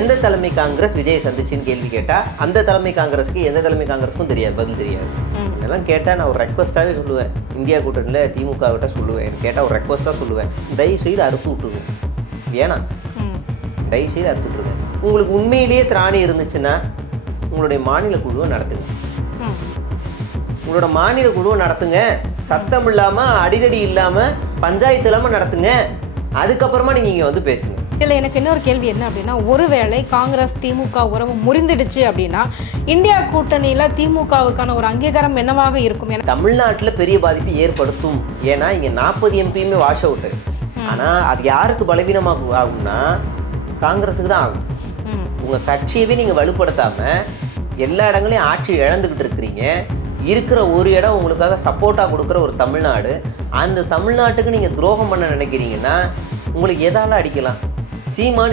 எந்த தலைமை காங்கிரஸ் விஜய் சந்திச்சுன்னு கேள்வி கேட்டால் அந்த தலைமை காங்கிரஸுக்கு எந்த தலைமை காங்கிரஸுக்கும் தெரியாது, பதில் தெரியாது. இதெல்லாம் கேட்டால் நான் ஒரு ரெக்வஸ்ட்டாகவே சொல்லுவேன், இந்தியா கூட்டணியில் திமுக கிட்ட சொல்லுவேன், கேட்டால் ஒரு ரெக்வஸ்ட்டாக சொல்லுவேன், தயவு செய்து அறுத்து விட்டுருங்க, ஏன்னா தயவு செய்து அறுத்து விட்டுருங்க. உங்களுக்கு உண்மையிலேயே திராணி இருந்துச்சுன்னா உங்களுடைய மாநில குழுவை நடத்துங்க, உங்களோட மாநில குழுவை நடத்துங்க, சத்தம் இல்லாமல் அடிதடி இல்லாமல் பஞ்சாயத்து இல்லாமல் நடத்துங்க, அதுக்கப்புறமா நீங்கள் இங்கே வந்து பேசுங்க. இதில் எனக்கு இன்னொரு கேள்வி என்ன அப்படின்னா, ஒருவேளை காங்கிரஸ் திமுக உறவு முறிந்துடுச்சு அப்படின்னா இந்தியா கூட்டணியில் திமுகவுக்கான ஒரு அங்கீகாரம் என்னவாக இருக்கும்? ஏன்னா தமிழ்நாட்டில் பெரிய பாதிப்பு ஏற்படுத்தும். ஏன்னா இங்கே 40 எம்பியுமே வாஷ் அவுட்டு. ஆனால் அது யாருக்கு பலவீனமாக ஆகும்னா காங்கிரஸுக்கு தான் ஆகும். உங்கள் கட்சியவே நீங்கள் வலுப்படுத்தாமல் எல்லா இடங்களையும் ஆட்சி இழந்துக்கிட்டு இருக்கிறீங்க. இருக்கிற ஒரு இடம் உங்களுக்காக சப்போர்ட்டாக கொடுக்குற ஒரு தமிழ்நாடு, அந்த தமிழ்நாட்டுக்கு நீங்கள் துரோகம் பண்ண நினைக்கிறீங்கன்னா உங்களுக்கு எதால அடிக்கலாம். சீமான்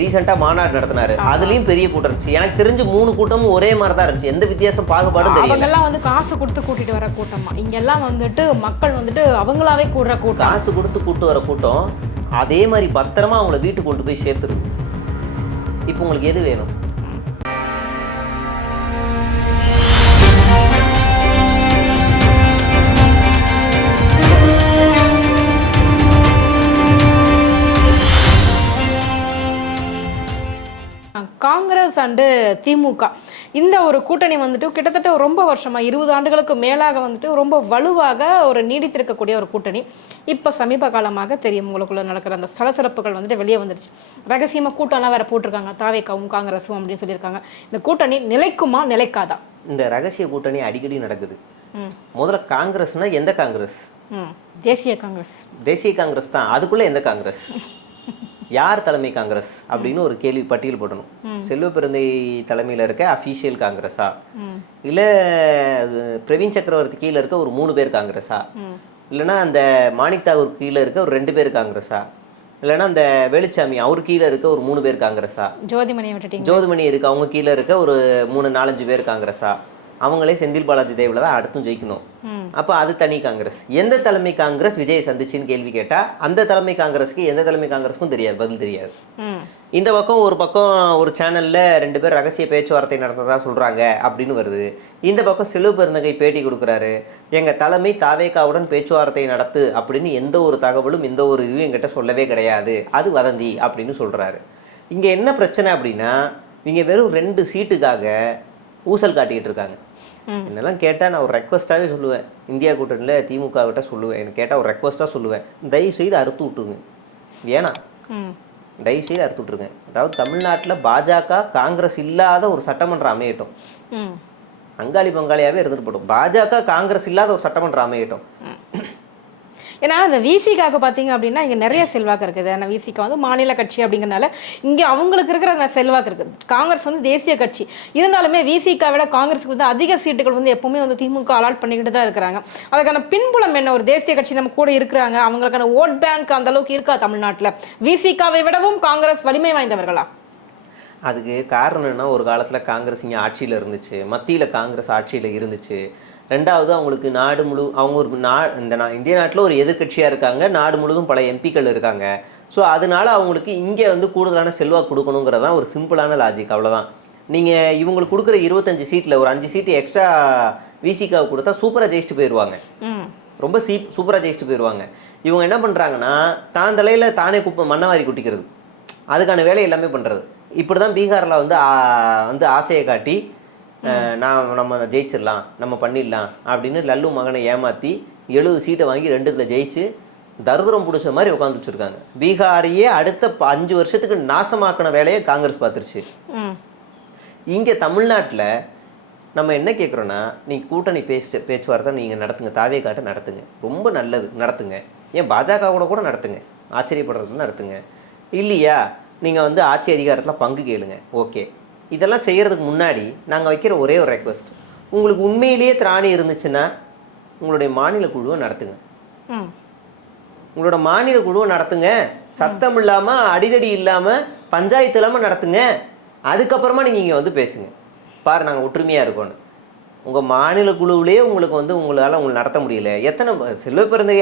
ரீசெண்டாக மாநாடு நடத்தினாரு, அதுலேயும் பெரிய கூட்டம் இருந்துச்சு. எனக்கு தெரிஞ்சு 3 கூட்டமும் ஒரே மாதிரி தான் இருந்துச்சு, எந்த வித்தியாசம் பாகுபாடும் தெரியல. அவங்கெல்லாம் வந்து காசு கொடுத்து கூட்டிட்டு வர கூட்டமா, இங்கெல்லாம் வந்துட்டு மக்கள் வந்துட்டு அவங்களாவே கூடுற கூட்டம். காசு கொடுத்து கூட்டு வர கூட்டம் அதே மாதிரி பத்திரமா அவங்கள வீட்டுக்கு கொண்டு போய் சேர்த்துருது. இப்போ உங்களுக்கு எது வேணும்? காங்கிரஸ் அண்டு திமுக இந்த ஒரு கூட்டணி வந்துட்டு கிட்டத்தட்ட ரொம்ப வருஷமா 20 ஆண்டுகளுக்கு மேலாக வந்துட்டு ரொம்ப வலுவாக ஒரு நீடித்திருக்கக்கூடிய ஒரு கூட்டணி. இப்போ சமீப காலமாக தெரியும் உங்களுக்குள்ள நடக்கிற அந்த சலசலப்புகள் வந்துட்டு வெளியே வந்துருச்சு. ரகசியமாக கூட்டம்லாம் வேற போட்டிருக்காங்க, தாவேக்காவும் காங்கிரஸும் அப்படின்னு சொல்லியிருக்காங்க. இந்த கூட்டணி நிலைக்குமா நிலைக்காதா? இந்த ரகசிய கூட்டணி அடிக்கடி நடக்குது. முதல்ல காங்கிரஸ்னா எந்த காங்கிரஸ்? தேசிய காங்கிரஸ். தேசிய காங்கிரஸ் தான். அதுக்குள்ள எந்த காங்கிரஸ்? யார் தலைமை காங்கிரஸ் அப்படின்னு ஒரு கேள்வி பட்டியல் போடணும். செல்வ பிறந்தை தலைமையில் இருக்க அஃபீஷியல் காங்கிரஸா, இல்லை பிரவீன் சக்கரவர்த்தி கீழே இருக்க ஒரு 3 பேர் காங்கிரஸா, இல்லைன்னா அந்த மாணிக் தாகூர் கீழே இருக்க ஒரு 2 பேர் காங்கிரஸா, இல்லைன்னா அந்த வேலுச்சாமி அவர் கீழே இருக்க ஒரு 3 பேர் காங்கிரஸா, ஜோதிமணி இருக்கு அவங்க கீழே இருக்க ஒரு 3-4-5 பேர் காங்கிரஸா, அவங்களே செந்தில் பாலாஜி தேவில தான் அடுத்தும் ஜெயிக்கணும். அப்போ அது தனி காங்கிரஸ். எந்த தலைமை காங்கிரஸ் விஜய் சந்திச்சுன்னு கேள்வி கேட்டால் அந்த தலைமை காங்கிரஸுக்கு எந்த தலைமை காங்கிரஸுக்கும் தெரியாது, பதில் தெரியாது. இந்த பக்கம் ஒரு சேனலில் 2 பேர் ரகசிய பேச்சுவார்த்தை நடத்ததா சொல்கிறாங்க அப்படின்னு வருது. இந்த பக்கம் செல்வ பெருந்தகை பேட்டி கொடுக்குறாரு, எங்கள் தலைமை தாவேக்காவுடன் பேச்சுவார்த்தை நடத்து அப்படின்னு எந்த ஒரு தகவலும் எந்த ஒரு இதுவும் எங்கிட்ட சொல்லவே கிடையாது, அது வதந்தி அப்படின்னு சொல்கிறாரு. இங்கே என்ன பிரச்சனை அப்படின்னா இவங்க வெறும் 2 சீட்டுக்காக ஊசல் காட்டிக்கிட்டு இருக்காங்க. என்னெல்லாம் கேட்டால் நான் ஒரு ரெக்வஸ்ட்டாகவே சொல்லுவேன், இந்தியா கூட்டணியில் திமுக கிட்ட சொல்லுவேன், எனக்கு கேட்டால் ஒரு ரெக்வஸ்ட்டாக சொல்லுவேன், தயவு செய்து அறுத்து விட்டுருங்க, ஏன்னா தயவு செய்து அறுத்து விட்டுருங்க. அதாவது தமிழ்நாட்டில் பாஜக காங்கிரஸ் இல்லாத ஒரு சட்டமன்றம் அமையட்டும், அங்காளி பங்காளியாகவே இருந்துட்டு போட்டோம், பாஜக காங்கிரஸ் இல்லாத ஒரு சட்டமன்றம் அமையட்டும். ஏன்னா அந்த விசிகாவுக்கு பார்த்தீங்க அப்படின்னா இங்கே நிறைய செல்வாக்கு இருக்குது. ஆனால் விசிகா வந்து மாநில கட்சி அப்படிங்கிறனால இங்கே அவங்களுக்கு இருக்கிற அந்த செல்வாக்கு இருக்குது. காங்கிரஸ் வந்து தேசிய கட்சி இருந்தாலுமே விசிகா விட காங்கிரஸுக்கு வந்து அதிக சீட்டுகள் வந்து எப்பவுமே வந்து திமுக அலாட் பண்ணிக்கிட்டு தான் இருக்கிறாங்க. அதுக்கான பின்புலம் என்ன? ஒரு தேசிய கட்சி நம்ம கூட இருக்கிறாங்க, அவங்களுக்கான ஓட் பேங்க் அந்த அளவுக்கு இருக்கா தமிழ்நாட்டில்? விசிகாவை விடவும் காங்கிரஸ் வலிமை வாய்ந்தவர்களா? அதுக்கு காரணம் என்ன, ஒரு காலத்தில் காங்கிரஸ் இங்கே ஆட்சியில் இருந்துச்சு, மத்தியில் காங்கிரஸ் ஆட்சியில் இருந்துச்சு. ரெண்டாவது அவங்களுக்கு நாடு முழு அவங்க ஒரு இந்திய நாட்டில் ஒரு எதிர்கட்சியாக இருக்காங்க, நாடு முழுதும் பல எம்பிக்கள் இருக்காங்க. ஸோ அதனால அவங்களுக்கு இங்கே வந்து கூடுதலான செல்வாக்கு கொடுக்கணுங்கிறது தான் ஒரு சிம்பிளான லாஜிக், அவ்வளோதான். நீங்கள் இவங்களுக்கு கொடுக்குற 25 சீட்டில் ஒரு 5 சீட்டு எக்ஸ்ட்ரா விசிகாவுக்கு கொடுத்தா சூப்பராக ஜெயிச்சுட்டு போயிடுவாங்க, ரொம்ப சூப்பராக ஜெயிச்சுட்டு போயிடுவாங்க. இவங்க என்ன பண்ணுறாங்கன்னா தான் தலையில் தானே மண்ணவாரி குட்டிக்கிறது, அதுக்கான வேலை எல்லாமே பண்ணுறது. இப்படி தான் பீகாரில் வந்து ஆசையை காட்டி நம்ம ஜெயிச்சிடலாம், நம்ம பண்ணிடலாம் அப்படின்னு லல்லு மகனை ஏமாற்றி 70 சீட்டை வாங்கி 2 ஜெயிச்சு தருதரம் பிடிச்ச மாதிரி உட்காந்து வச்சுருக்காங்க. பீகாரையே அடுத்த 5 வருஷத்துக்கு நாசமாக்கின வேலையை காங்கிரஸ் பார்த்துருச்சு. இங்கே தமிழ்நாட்டில் நம்ம என்ன கேட்குறோன்னா, நீங்கள் கூட்டணி பேச்சுவார்த்தை நீங்கள் நடத்துங்க, தாவேக்காட்ட நடத்துங்க, ரொம்ப நல்லது, நடத்துங்க. ஏன் பாஜக கூட நடத்துங்க, ஆச்சரியப்படுறது நடத்துங்க. இல்லையா நீங்கள் வந்து ஆட்சி அதிகாரத்தில் பங்கு கேளுங்க, ஓகே. இதெல்லாம் செய்கிறதுக்கு முன்னாடி நாங்கள் வைக்கிற ஒரே ஒரு ரெக்வஸ்ட், உங்களுக்கு உண்மையிலேயே திராணி இருந்துச்சுன்னா உங்களுடைய மாநில குழுவை நடத்துங்க, உங்களோட மாநில குழுவை நடத்துங்க, சத்தம் இல்லாமல் அடிதடி இல்லாமல் பஞ்சாயத்து இல்லாமல் நடத்துங்க, அதுக்கப்புறமா நீங்கள் இங்கே வந்து பேசுங்க, பாரு நாங்கள் ஒற்றுமையாக இருக்கோன்னு. உங்கள் மாநில குழுவிலே உங்களுக்கு வந்து உங்களால் நடத்த முடியல. செல்வ பிறந்தை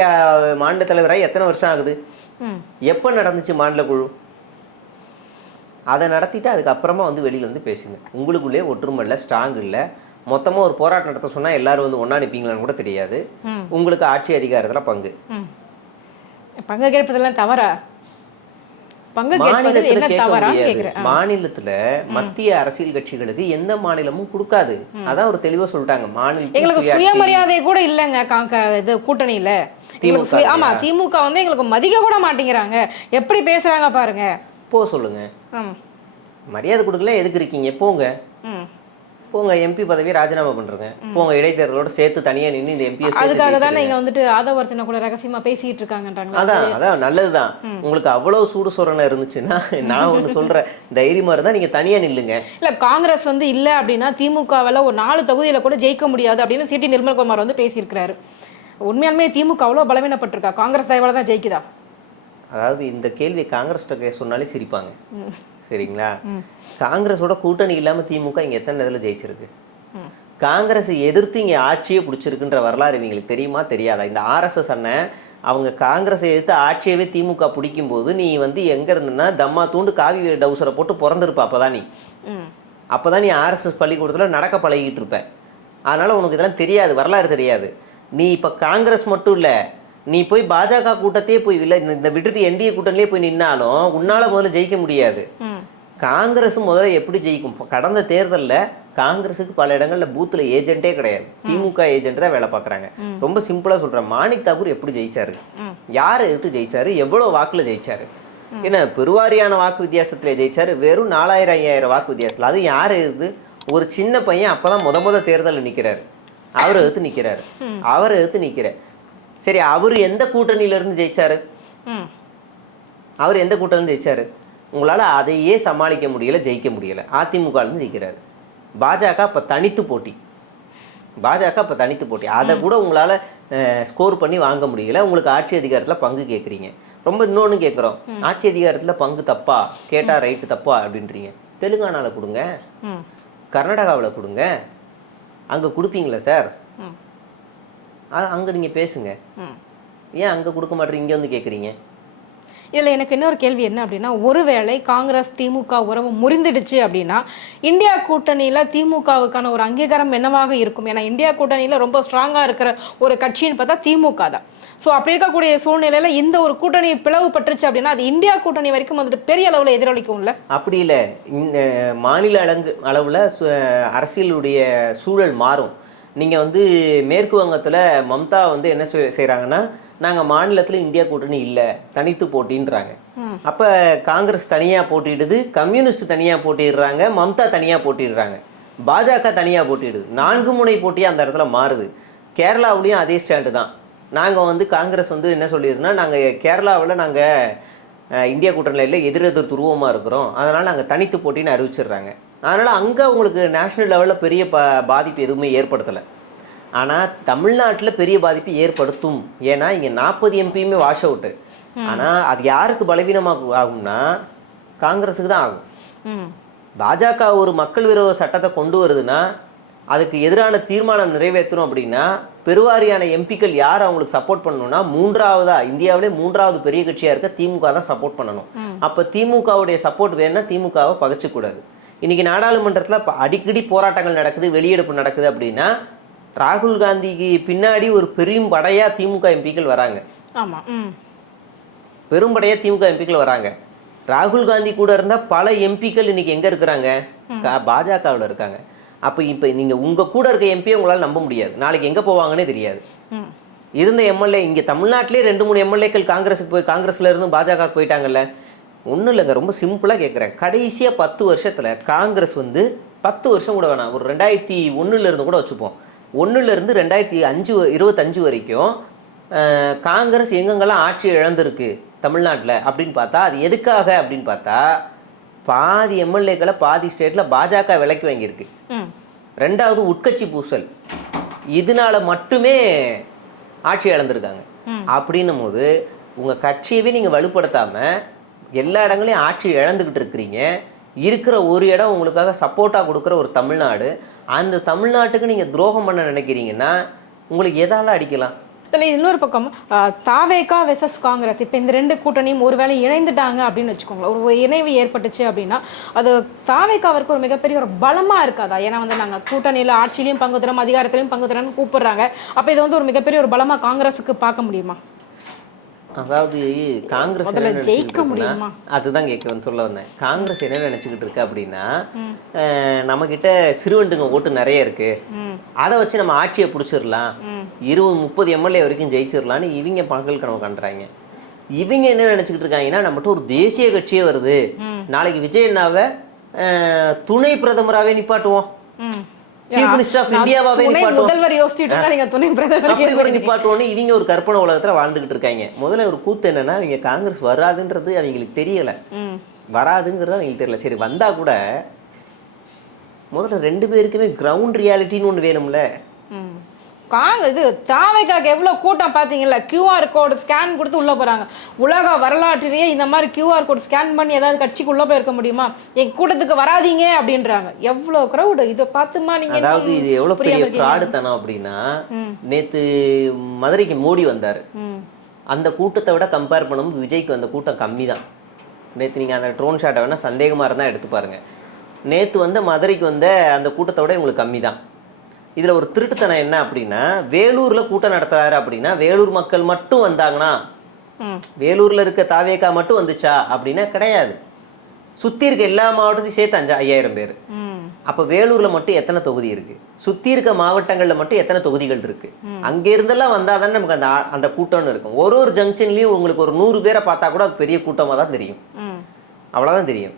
மாநில தலைவராக எத்தனை வருஷம் ஆகுது? எப்போ நடந்துச்சு மாநில குழு? அதை நடத்திட்டு அதுக்கப்புறமா வந்து வெளியில் வந்து பேசுங்க. உங்களுக்குள்ளே ஒற்றுமை இல்லை, ஸ்ட்ராங் இல்லை. மொத்தமாக ஒரு போராட்டம் நடத்த சொன்னால் எல்லாரும் வந்து ஒன்றா நிற்பீங்களான்னு கூட தெரியாது. உங்களுக்கு ஆட்சி அதிகாரத்தில் பங்கு. பங்கு கேட்பதெல்லாம் தவறா? பங்கு கேட்பது மாநிலத்துல என்ன கேட்க தவறான்னு முடியாது. கேக்குறேன். மாநிலத்துல மத்திய அரசியல் கட்சிகளுக்கு எந்த மாநிலமும் கொடுக்காது. அதான் ஒரு தெளிவா சொல்லிட்டாங்க. எங்களுக்கு சுயமரியாதை கூட இல்லைங்க இது கூட்டணியில. எங்களுக்கு ஆமா, திமுக வந்து எங்களுக்கு மதிக்க கூட மாட்டேங்கிறாங்க. எப்படி பேசுறாங்க பாருங்க. போ சொல்லுங்க. மரியாதை கொடுக்கல, எதுக்கு இருக்கீங்க? போங்க போங்க, எம்பி பதவியை ராஜினாமா பண்றேங்க. போங்க, இடைத்தேர்தலோட சேர்த்து தனியா நின்று இந்த எம்பியை அதுக்காக தான் நீங்க வந்துட்டு ஆதவர்ஜன கூட ரகசியமா பேசிட்டு இருக்காங்கன்றாங்க. அதான் நல்லதுதான். உங்களுக்கு அவ்வளவு சூடு சொரணை இருந்துச்சுன்னா நான் ஒண்ணு சொல்றேன், தைரியமா இருந்தா நீங்க தனியா நில்லுங்க. இல்ல, காங்கிரஸ் வந்து இல்ல அப்படின்னா திமுகவில் ஒரு 4 தொகுதியில கூட ஜெயிக்க முடியாது அப்படின்னு சிடி நிர்மல்குமார் வந்து பேசியிருக்கிறாரு. உண்மையாலுமே திமுக அவ்வளோ பலவீனப்பட்டிருக்கா? காங்கிரஸ் தயவால தான் ஜெயிக்குதா? அதாவது இந்த கேள்வி காங்கிரஸ் சொன்னாலே சிரிப்பாங்க. சரிங்களா? காங்கிரஸோட கூட்டணி இல்லாம திமுக இங்க எத்தனை இதில் ஜெயிச்சிருக்கு? காங்கிரஸை எதிர்த்து இங்க ஆட்சியே பிடிச்சிருக்குன்ற வரலாறு இவங்களுக்கு தெரியுமா தெரியாதா? இந்த ஆர்எஸ்எஸ் அண்ணன் அவங்க காங்கிரஸை எதிர்த்து ஆட்சியவே திமுக பிடிக்கும் போது நீ வந்து எங்க இருந்தனா தம்மா தூண்டு காவி டவுசரை போட்டு பிறந்திருப்ப. அப்பதான் நீ ஆர்எஸ்எஸ் பள்ளிக்கூடத்தில் நடக்க பழகிட்டு இருப்ப. அதனால உனக்கு இதெல்லாம் தெரியாது, வரலாறு தெரியாது. நீ இப்ப காங்கிரஸ் மட்டும் இல்ல, நீ போய் பாஜக கூட்டத்தையே போய் இல்லை இந்த விட்டுட்டு என்டிஏ கூட்டணிலே போய் நின்னாலும் உன்னால முதல்ல ஜெயிக்க முடியாது. காங்கிரஸ் முதல்ல எப்படி ஜெயிக்கும்? கடந்த தேர்தலில் காங்கிரஸுக்கு பல இடங்கள்ல பூத்துல ஏஜென்ட்டே கிடையாது, திமுக ஏஜென்ட் தான் வேலை பார்க்குறாங்க. ரொம்ப சிம்பிளா சொல்றேன், மாணிக் தாக்கூர் எப்படி ஜெயிச்சாரு? யாரை எதிர்த்து ஜெயிச்சாரு? எவ்வளவு வாக்குல ஜெயிச்சாரு? ஏன்னா பெருவாரியான வாக்கு வித்தியாசத்துல ஜெயிச்சாரு, வெறும் 4000 5000 வாக்கு வித்தியாசத்துல. அது யாரை எதிர்த்து? ஒரு சின்ன பையன் அப்பதான் முத தேர்தலில் நிக்கிறாரு, அவரை எதிர்த்து நிக்கிறாரு, அவரை எதிர்த்து நிக்கிறார். சரி, அவர் எந்த கூட்டணியில இருந்து ஜெயிச்சாரு? அவர் எந்த கூட்டணி ஜெயிச்சாரு? உங்களால அதையே சமாளிக்க முடியல, ஜெயிக்க முடியல. அதிமுக இருந்து ஜெயிக்கிறாரு. பாஜக இப்ப தனித்து போட்டி, அதை கூட உங்களால ஸ்கோர் பண்ணி வாங்க முடியல. உங்களுக்கு ஆட்சி அதிகாரத்துல பங்கு கேட்குறீங்க. ரொம்ப இன்னொன்னு கேட்குறோம், ஆட்சி அதிகாரத்துல பங்கு தப்பா கேட்டா ரைட்டு தப்பா அப்படின்றீங்க. தெலுங்கானால கொடுங்க, கர்நாடகாவில் கொடுங்க, அங்க கொடுப்பீங்களா சார்? அங்க நீங்க பேசுங்க. ஏன் அங்க கொடுக்க மாட்டீங்க, இங்க வந்து கேட்குறீங்க? இதில் எனக்கு இன்னொரு கேள்வி என்ன அப்படின்னா, ஒருவேளை காங்கிரஸ் திமுக உறவு முறிந்துடுச்சு அப்படின்னா இந்தியா கூட்டணியில் திமுகவுக்கான ஒரு அங்கீகாரம் என்னவாக இருக்கும்? ஏன்னா இந்தியா கூட்டணியில் ரொம்ப ஸ்ட்ராங்காக இருக்கிற ஒரு கட்சின்னு பார்த்தா திமுக தான். ஸோ அப்படி இருக்கக்கூடிய சூழ்நிலையில் இந்த ஒரு கூட்டணி பிளவுபட்டுருச்சு அப்படின்னா அது இந்தியா கூட்டணி வரைக்கும் வந்துட்டு பெரிய அளவில் எதிரொலிக்கும்ல? அப்படி இல்லை, இந்த மாநில அளவில் அரசியலுடைய சூழல் மாறும். நீங்கள் வந்து மேற்கு வங்கத்தில் மம்தா வந்து என்ன செய்கிறாங்கன்னா, நாங்கள் மாநிலத்தில் இந்தியா கூட்டணி இல்லை, தனித்து போட்டின்றாங்க. அப்போ காங்கிரஸ் தனியாக போட்டிடுது, கம்யூனிஸ்ட் தனியாக போட்டிடுறாங்க, மம்தா தனியாக போட்டிடுறாங்க, பாஜக தனியாக போட்டிடுது. 4 முனை போட்டியாக அந்த இடத்துல மாறுது. கேரளாவிலையும் அதே ஸ்டாண்டு தான். நாங்கள் வந்து காங்கிரஸ் வந்து என்ன சொல்லிடுறோன்னா, நாங்கள் கேரளாவில் நாங்கள் இந்தியா கூட்டணியில் இல்லை, எதிரெதிர் துருவமாக இருக்கிறோம், அதனால் நாங்கள் தனித்து போட்டின்னு அறிவிச்சிடுறாங்க. அதனால் அங்கே உங்களுக்கு நேஷ்னல் லெவலில் பெரிய பாதிப்பு எதுவுமே ஏற்படுத்தலை. ஆனால் தமிழ்நாட்டில் பெரிய பாதிப்பு ஏற்படுத்தும். ஏன்னா இங்கே 40 எம்பியுமே வாஷ் அவுட்டு. ஆனால் அது யாருக்கு பலவீனமாக ஆகும்னா காங்கிரஸுக்கு தான் ஆகும். பாஜக ஒரு மக்கள் விரோத சட்டத்தை கொண்டு வருதுன்னா அதுக்கு எதிரான தீர்மானம் நிறைவேற்றணும் அப்படின்னா பெருவாரியான எம்பிக்கள் யார் அவங்களுக்கு சப்போர்ட் பண்ணணும்னா இந்தியாவிலே 3வது பெரிய கட்சியாக இருக்க திமுக தான் சப்போர்ட் பண்ணணும். அப்போ திமுகவுடைய சப்போர்ட் வேணும்னா திமுகவை பகைச்சிக்கூடாது. இன்னைக்கு நாடாளுமன்றத்தில் அடிக்கடி போராட்டங்கள் நடக்குது, வெளியெடுப்பு நடக்குது அப்படின்னா ராகுல் காந்திக்கு பின்னாடி ஒரு பெரும் படையா திமுக எம்பிக்கள் வராங்க. பெரும்படையா திமுக எம்பிக்கள் வராங்க. ராகுல் காந்தி கூட இருந்த பல எம்பிக்கள் இன்னைக்கு எங்க இருக்கிறாங்க? பாஜகவில் இருக்காங்க. அப்போ இப்போ நீங்க உங்க கூட இருக்க எம்பியை உங்களால் நம்ப முடியாது, நாளைக்கு எங்க போவாங்கன்னே தெரியாது. இருந்த எம்எல்ஏ இங்க தமிழ்நாட்டிலே 2-3 எம்எல்ஏக்கள் காங்கிரஸ்ல இருந்து பாஜக போயிட்டாங்கல்ல. ஒன்றும் இல்லைங்க, ரொம்ப சிம்பிளாக கேட்குறேன். கடைசியாக 10 வருஷத்தில் காங்கிரஸ் வந்து 10 வருஷம் கூட வேணாம், ஒரு 2001 கூட வச்சுப்போம், 1லேருந்து 2025 வரைக்கும் காங்கிரஸ் எங்கெங்கெல்லாம் ஆட்சி இழந்திருக்கு தமிழ்நாட்டில் அப்படின்னு பார்த்தா அது எதுக்காக அப்படின்னு பார்த்தா பாதி எம்எல்ஏக்களை பாதி ஸ்டேட்டில் பாஜக விலைக்கு வாங்கியிருக்கு. 2வது உட்கட்சி பூசல், இதனால மட்டுமே ஆட்சி இழந்திருக்காங்க. அப்படின்னும் போது உங்கள் கட்சியவே நீங்கள் வலுப்படுத்தாமல் எல்லா இடங்களையும் ஆட்சி இழந்துக்கிட்டு இருக்கிறீங்க. இருக்கிற ஒரு இடம் உங்களுக்காக சப்போர்ட்டாக கொடுக்குற ஒரு தமிழ்நாடு, அந்த தமிழ்நாட்டுக்கு நீங்கள் துரோகம் பண்ண நினைக்கிறீங்கன்னா உங்களுக்கு எதால அடிக்கலாம்? இதில் இன்னொரு பக்கம் தாவேகா வெர்சஸ் காங்கிரஸ், இப்போ இந்த ரெண்டு கூட்டணியும் ஒருவேளை இணைந்துட்டாங்க அப்படின்னு வச்சுக்கோங்களேன், ஒரு இணைவு ஏற்பட்டுச்சு அப்படின்னா அது தாவேகாவிற்கு ஒரு மிகப்பெரிய ஒரு பலமாக இருக்காதா? ஏன்னா வந்து நாங்கள் கூட்டணியில் ஆட்சியிலையும் பங்கு தரோம், அதிகாரத்திலையும் பங்கு தரோம்னு கூப்பிடுறாங்க. அப்போ இது வந்து ஒரு மிகப்பெரிய ஒரு பலமாக காங்கிரஸுக்கு பார்க்க முடியுமா? அதாவது காங்கிரஸ் என்ன முதல்ல ஜெயிக்க நினைச்சுக்கிட்டு முடியுமா? இருக்குன்னா, அதுதான் கேட்க சொல்ல வந்தேன். காங்கிரஸ் என்ன நினைச்சுக்கிட்டு இருக்கு அப்படின்னா, நம்ம கிட்ட சிறுவண்டுங்க ஓட்டு நிறைய இருக்கு, அதை வச்சு நம்ம ஆட்சியை பிடிச்சிடலாம், 20-30 எம்எல்ஏ வரைக்கும் ஜெயிச்சிடலான்னு இவங்க பகல் கனவு காண்றாங்க. இவங்க என்ன நினைச்சுக்கிட்டு இருக்காங்கன்னா, நம்மகிட்ட ஒரு தேசிய கட்சியே வருது, நாளைக்கு விஜய் அண்ணாவை துணை பிரதமராகவே நிப்பாட்டுவோம், சீஃப் மினிஸ்டர் ஆஃப் இந்தியாவாவே நிப்பாட்டுவோம், முதல்வர் யோசிச்சுட்டு இருக்கா, நீங்க துணை பிரதமர் நிப்பாட்டுவோன்னு இவங்க ஒரு கற்பனை உலகத்துல வாழ்ந்துகிட்டு இருக்காங்க. முதல்ல ஒரு கூத்து என்னன்னா, இவங்க காங்கிரஸ் வராதுன்றது அவங்களுக்கு தெரியல, வராதுங்கிறது அவங்களுக்கு தெரியல. சரி வந்தா கூட முதல்ல 2 பேருக்குமே கிரவுண்ட் ரியாலிட்டின்னு ஒன்று வேணும்ல. இது தாவேக்காக்கு எவ்வளவு கூட்டம் பாத்தீங்கல்ல, QR கோடு ஸ்கேன் கொடுத்து உள்ள போறாங்க. உலக வரலாற்றிலேயே இந்த மாதிரி QR கோடு ஸ்கேன் பண்ணி ஏதாவது கட்சிக்கு உள்ள போயிருக்க முடியுமா? எங்க கூட்டத்துக்கு வராதீங்க அப்படின்றாங்க. எவ்வளவு கிரவுட் இதை பார்த்துமா நீங்க. அதாவது இது எவ்வளவு பெரிய ஃப்ராடு தனம் அப்படின்னா, நேத்து மதுரைக்கு மோடி வந்தாரு, அந்த கூட்டத்தை விட கம்பேர் பண்ணும்போது விஜய்க்கு அந்த கூட்டம் கம்மி தான். நேற்று நீங்கள் அந்த ட்ரோன் ஷாட்டை வேணால் சந்தேகமாக இருந்தால் எடுத்து பாருங்கள். நேற்று வந்து மதுரைக்கு வந்த அந்த கூட்டத்தை விட உங்களுக்கு கம்மி தான். இதில் ஒரு திருட்டுத்தனம் என்ன அப்படின்னா, வேலூரில் கூட்டம் நடத்துறாரு அப்படின்னா வேலூர் மக்கள் மட்டும் வந்தாங்கன்னா, வேலூரில் இருக்க தாவேகா மட்டும் வந்துச்சா அப்படின்னா கிடையாது, சுற்றி இருக்க எல்லா மாவட்டத்தையும் சேர்த்து 5000 பேர். அப்போ வேலூரில் மட்டும் எத்தனை தொகுதி இருக்குது, சுற்றி இருக்க மாவட்டங்களில் மட்டும் எத்தனை தொகுதிகள் இருக்குது, அங்கே இருந்தெல்லாம் வந்தால் தானே நமக்கு அந்த கூட்டம்னு இருக்கும். ஒரு ஜங்ஷன்லேயும் உங்களுக்கு ஒரு 100 பேரை பார்த்தா கூட அது பெரிய கூட்டமாக தான் தெரியும், அவ்வளோதான் தெரியும்.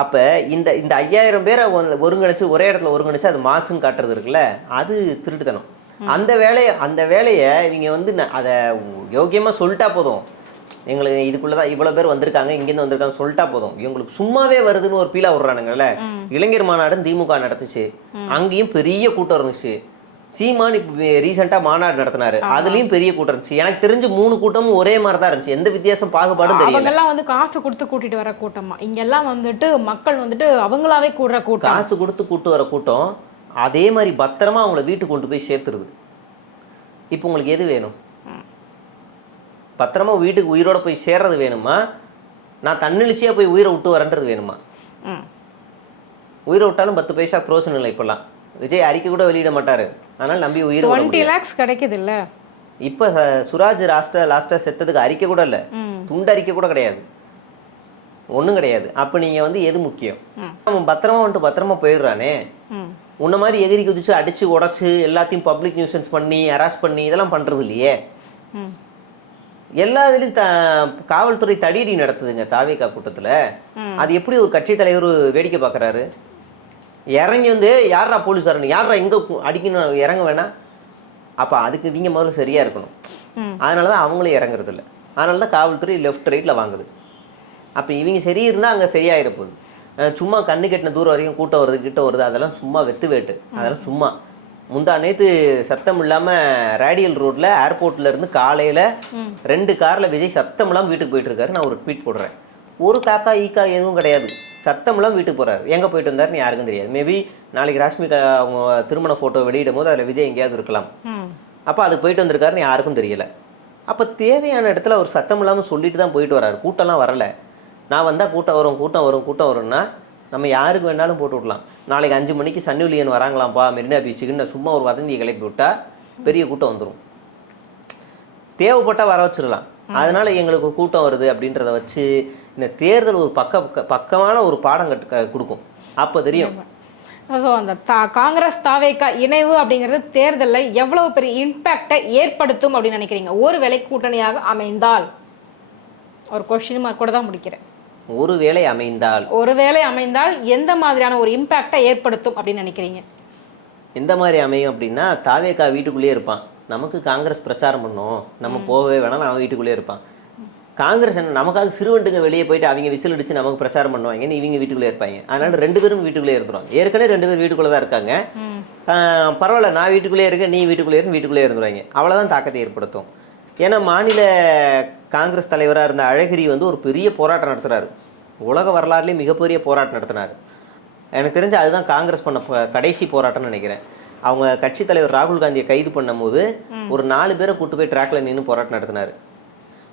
அப்போ இந்த 5000 பேரை ஒருங்கிணைச்சு ஒரே இடத்துல ஒருங்கிணைச்சு அது மாசுன்னு காட்டுறது இருக்குல்ல, அது திருட்டுத்தனம். அந்த வேலையை இவங்க வந்து அதை யோக்கியமாக சொல்லிட்டா போதும், எங்களுக்கு இதுக்குள்ளதான் இவ்வளவு பேர் வந்திருக்காங்க, இங்கேருந்து வந்திருக்காங்க சொல்லிட்டா போதும், இவங்களுக்கு சும்மாவே வருதுன்னு ஒரு பீலா விடுறானுங்கல்ல. இளைஞர் மாநாடு திமுக நடத்துச்சு, அங்கேயும் பெரிய கூட்டம் இருந்துச்சு. சீமான் இப்போ ரீசெண்டாக மாநாடு நடத்தினாரு, அதுலேயும் பெரிய கூட்டம் இருந்துச்சு. எனக்கு தெரிஞ்சு 3 கூட்டமும் ஒரே மாதிரி தான் இருந்துச்சு, எந்த வித்தியாசம் பாகுபாடும் தெரியல. அவங்கெல்லாம் வந்து காசு கொடுத்து கூட்டிட்டு வர கூட்டமா, இங்கெல்லாம் வந்துட்டு மக்கள் வந்துட்டு அவங்களாவே கூடுற கூட்டம், காசு கொடுத்து கூட்டு வர கூட்டம். அதே மாதிரி பத்திரமா அவங்கள வீட்டுக்கு கொண்டு போய் சேர்த்துருது. இப்போ உங்களுக்கு எது வேணும்? பத்திரமா வீட்டுக்கு உயிரோட போய் சேர்றது வேணுமா, நான் தன்னெழுச்சியாக போய் உயிரை விட்டு வரன்றது வேணுமா? உயிரை விட்டாலும் 10 பைசா பிரோஜனம் இல்லை. இப்போல்லாம் விஜய் அறிக்கை கூட வெளியிட மாட்டாரு, அதனால நம்பி உயிர் 20 lakhs கிடைக்குது இல்ல. இப்போ சுராஜ் லாஸ்ட்டாக செத்ததுக்கு அறிக்கை கூட இல்லை, துண்டு அறிக்கை கூட கிடையாது, ஒன்றும் கிடையாது. அப்போ நீங்கள் வந்து எது முக்கியம்? அவன் பத்திரமா வந்துட்டு பத்திரமா போயிடுறானே, உன்ன மாதிரி எகிரி குதிச்சு அடிச்சு உடச்சு எல்லாத்தையும் பப்ளிக் நியூசன்ஸ் பண்ணி அரெஸ்ட் பண்ணி இதெல்லாம் பண்ணுறது இல்லையே. எல்லா இதுலையும் காவல்துறை தடியடி நடத்துதுங்க தாவேகா கூட்டத்தில். அது எப்படி ஒரு கட்சி தலைவர் வேடிக்கை பார்க்குறாரு? இறங்கி வந்து யாரா போலீஸ்காரன், யாரா இங்கே அடிக்கணும், இறங்க வேணாம். அப்போ அதுக்கு நீங்கள் முதல்ல சரியாக இருக்கணும். அதனால தான் அவங்களே இறங்குறது இல்லை, அதனால தான் காவல்துறை லெஃப்ட் ரைட்டில் வாங்குது. அப்போ இவங்க சரி இருந்தால் அங்கே சரியாயிட போகுது. சும்மா கண்ணு கெட்டின தூரம் வரைக்கும் கூட்டம் வருது கிட்ட வருது, அதெல்லாம் சும்மா வெத்து வேட்டு, அதெல்லாம் சும்மா. முந்தா நேற்று சத்தம் இல்லாமல் ரேடியல் ரோட்டில் ஏர்போர்ட்லேருந்து காலையில் 2 காரில் விஜய் சத்தம் இல்லாமல் வீட்டுக்கு போயிட்டு இருக்காரு. நான் ஒரு ட்வீட் போடுறேன், ஒரு காக்கா ஈக்கா எதுவும் கிடையாது, சத்தம் இல்லாமல் வீட்டுக்கு போகிறாரு. எங்கே போயிட்டு வந்தாருன்னு யாருக்கும் தெரியாது. மேபி நாளைக்கு ராஷ்மிகா அவங்க திருமண ஃபோட்டோ வெளியிடும் போது அதில் விஜய் எங்கேயாவது இருக்கலாம், அப்போ அதுக்கு போயிட்டு வந்திருக்காருன்னு யாருக்கும் தெரியலை. அப்போ தேவையான இடத்துல ஒரு சத்தம் இல்லாமல் சொல்லிட்டு தான் போயிட்டு வர்றாரு. கூட்டம்லாம் வரலை, நான் வந்தால் கூட்டம் வரும்னா நம்ம யாருக்கு வேணாலும் போட்டு விடலாம். நாளைக்கு 5 மணிக்கு சன் வில்லியன் வராங்களாம்ப்பா மெரினா பீச்சுக்குன்னு சும்மா ஒரு வதந்தியை கிளப்பி விட்டா பெரிய கூட்டம் வந்துடும். தேவைப்பட்டால் வர வச்சிடலாம். அதனால எங்களுக்கு கூட்டம் வருது அப்படின்றத வச்சு இந்த தேர்தல் ஒரு பக்கமான ஒரு பாடம் கொடுக்கும். அப்போ தெரியும். ஸோ அந்த காங்கிரஸ் தாவேகா இணைவு அப்படிங்கிறது தேர்தலில் எவ்வளவு பெரிய இம்பேக்டை ஏற்படுத்தும் அப்படின்னு நினைக்கிறீங்க? ஒருவேளை கூட்டணியாக அமைந்தால், ஒரு கொஸ்டின் மார்க் கூட தான் முடிக்கிறேன், ஒருவேளை அமைந்தால் எந்த மாதிரியான ஒரு இம்பேக்டை ஏற்படுத்தும் அப்படின்னு நினைக்கிறீங்க? எந்த மாதிரி அமையும் அப்படின்னா, தாவேகா வீட்டுக்குள்ளேயே இருப்பான், நமக்கு காங்கிரஸ் பிரச்சாரம் பண்ணோம், நம்ம போகவே வேணாம், அவன் வீட்டுக்குள்ளேயே இருப்பான். காங்கிரஸ் என்ன நமக்காக சிறுவண்டுங்க வெளியே போயிட்டு அவங்க விசில் அடிச்சு நமக்கு பிரச்சாரம் பண்ணுவாங்கன்னு இவங்க வீட்டுக்குள்ளே இருப்பாங்க. அதனால 2 பேரும் வீட்டுக்குள்ளே இருந்துருவாங்க. ஏற்கனவே 2 பேர் வீட்டுக்குள்ளே தான் இருக்காங்க, பரவாயில்ல நான் வீட்டுக்குள்ளே இருக்கேன் நீ வீட்டுக்குள்ளே இருந்துருவாங்க. அவ்வளோதான் தாக்கத்தை ஏற்படுத்தும். ஏன்னா மாநில காங்கிரஸ் தலைவராக இருந்த அழகிரி வந்து ஒரு பெரிய போராட்டம் நடத்துகிறாரு, உலக வரலாறுலேயே மிகப்பெரிய போராட்டம் நடத்தினார். எனக்கு தெரிஞ்சு அதுதான் காங்கிரஸ் பண்ண கடைசி போராட்டம்னு நினைக்கிறேன். அவங்க கட்சி தலைவர் ராகுல் காந்தியை கைது பண்ணும்போது ஒரு 4 பேரை கூட்டு போய் ட்ராக்ல நின்று போராட்டம் நடத்தினாரு.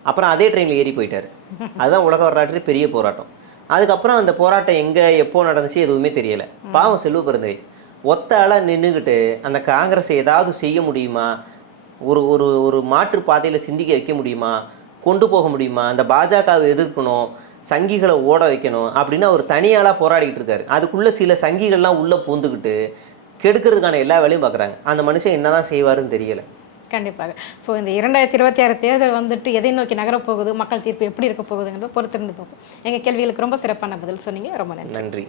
அப்புறம் அதே ட்ரெயினில் ஏறி போயிட்டார். அதுதான் உலக வரலாற்று பெரிய போராட்டம். அதுக்கப்புறம் அந்த போராட்டம் எங்கே எப்போ நடந்துச்சு எதுவுமே தெரியலை. பாவம் செல்வ பிறந்தகை ஒத்த ஆளாக நின்றுக்கிட்டு அந்த காங்கிரஸை ஏதாவது செய்ய முடியுமா, ஒரு ஒரு ஒரு மாற்று பாதையில் சிந்திக்க வைக்க முடியுமா, கொண்டு போக முடியுமா, அந்த பாஜகவை எதிர்க்கணும், சங்கிகளை ஓட வைக்கணும் அப்படின்னு அவர் தனியாளாக போராடிக்கிட்டு இருக்காரு. அதுக்குள்ளே சில சங்கிகள்லாம் உள்ளே பூந்துக்கிட்டு கெடுக்கிறதுக்கான எல்லா வேலையும் பார்க்குறாங்க. அந்த மனுஷன் என்னதான் செய்வாருன்னு தெரியலை. கண்டிப்பாக. ஸோ இந்த 2026 தேர்தல் வந்துட்டு எதை நோக்கி நகரப்போகுது, மக்கள் தீர்ப்பு எப்படி இருக்க போகுதுங்கிறத பொறுத்திருந்து பார்ப்போம். எங்கள் கேள்விகளுக்கு ரொம்ப சிறப்பான பதில் சொன்னீங்க. ரொம்ப நன்றி. நன்றி.